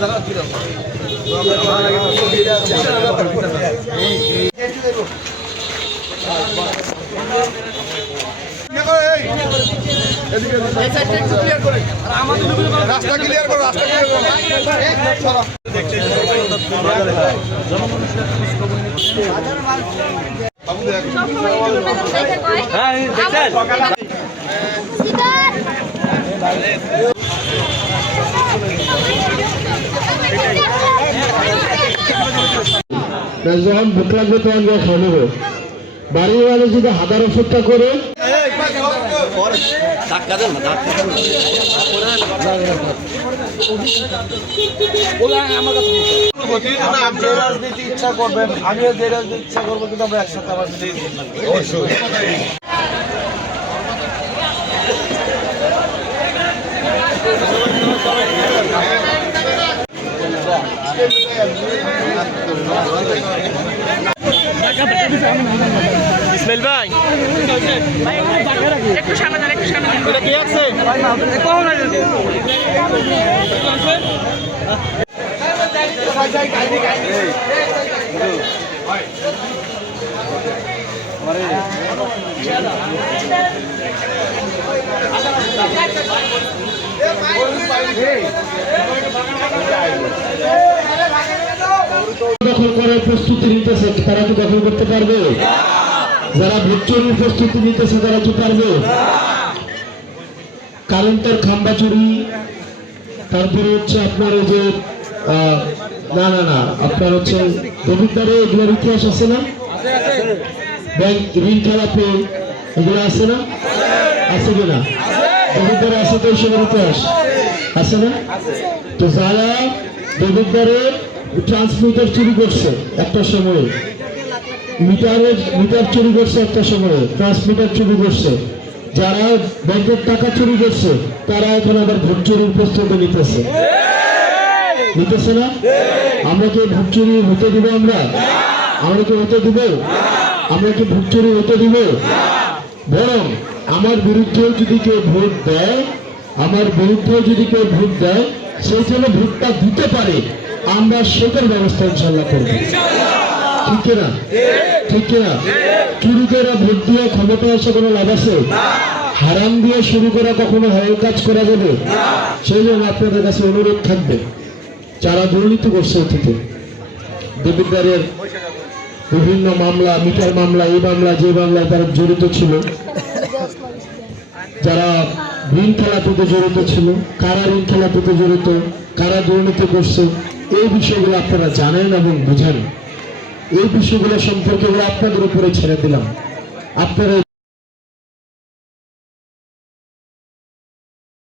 রাস্তা ক্লিয়ার করো, রাস্তা ক্লিয়ার করো। যখন ভুক লাগবে তখন গিয়ে খাওয়া নেবো। বাড়ির বাড়ি যদি হাজার অপেক্ষা করে রাজনীতি ইচ্ছা করবেন, আমিও যে রাজনীতি ইচ্ছা করবো, কিন্তু আমরা একসাথে আবার ইসমাইল ভাই একটু সামনে যান, একটু সামনে যান। এটা কি আছে দখল করার প্রস্তুতি নিতেছে তারা কি দখল করতে পারবে? যারা ভোট চুরির প্রস্তুতি নিতেছে তারা কি পারবে? কারেন্টের খাম্বা চুরি, তারপরে হচ্ছে আপনার ওই যে না না না আপনার হচ্ছে দেবিদ্বারে এগুলোর ইতিহাস আছে না? ব্যাংক ঋণ খেলাপে এগুলো আছে না? আছে কিনা? দেবিদ্বারে আছে তো এইসবের ইতিহাস আছে না? তো যারা দেবিদ্বারে ট্রান্সমিটার চুরি করছে একটা সময়ে, মিটার চুরি করছে একটা সময়ে, ট্রান্সমিটার চুরি করছে, যারা ব্যাংকের টাকা চুরি করছে তারা এখন আবার ভোট চুরির প্রস্তুতি নিতেছে না? আমরা কি ভোট চুরি হতে দিব? আমরা কি হতে দিব? আমরা কি ভোট চুরি হতে দিব? বরং আমার বিরুদ্ধে যদি কেউ ভোট দেয়, সেই জন্য ভোটটা দিতে পারে, আমরা সেটার ব্যবস্থা ইনশাল্লাহ করবো। ঠিক কিনা? চুরি করে ভোট দিয়ে ক্ষমতা আসা কোনো লাভ আছে? হারাম দিয়ে শুরু করা কখনো হয়ে কাজ করা যাবে? সেই জন্য আপনাদের কাছে অনুরোধ থাকবে, যারা দুর্নীতি করছে অতীতে দেবিদ্বারের বিভিন্ন মামলা, মিটার মামলা, এই মামলা, যে মামলায় তারা জড়িত ছিল, যারা ঋণ খেলাপিতে জড়িত ছিল, কারা ঋণ খেলাপিতে জড়িত, কারা দুর্নীতি করছে, এই বিষয়গুলো আপনারা জানেন এবং বুঝেন। এই বিষয়গুলো সম্পর্কে আপনাদের উপরে ছেড়ে দিলাম। আপনারা